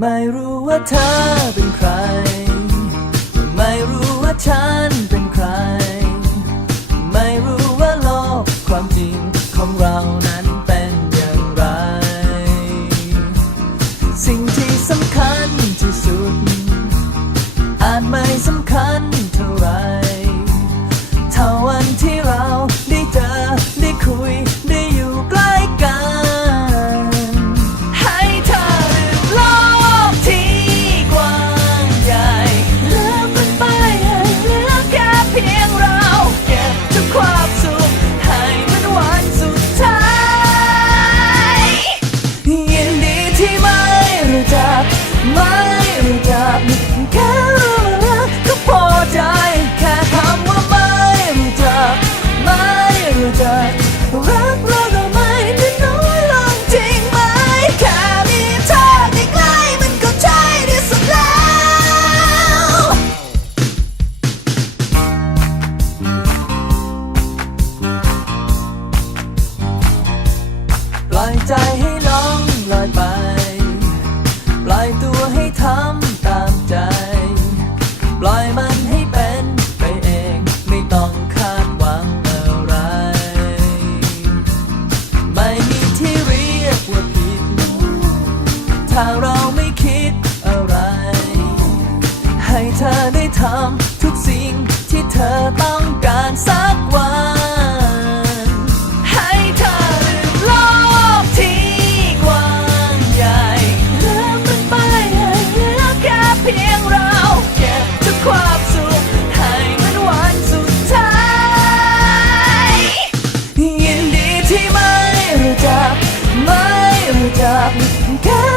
ไม่รู้ว่าเธอเป็นใคร ไม่รู้ว่าฉันเป็นใคร จักไม่รู้จักแค่รู้รักก็พอใจแค่คำว่าไม่รู้จักไม่รู้จักรักเราก็ไม่ได้น้อยลงจริงไหมแค่มีเธอใกล้ๆมันก็ใช่ที่สุดแล้วปล่อยใจ ทำตามใจ ปล่อยมันให้เป็นไปเอง ไม่ต้องคาดหวังอะไร ไม่มีที่เรียกว่าผิด ถ้าเราไม่คิดอะไร ให้เธอได้ทำทุกสิ่งที่เธอต้องการสั จากกัน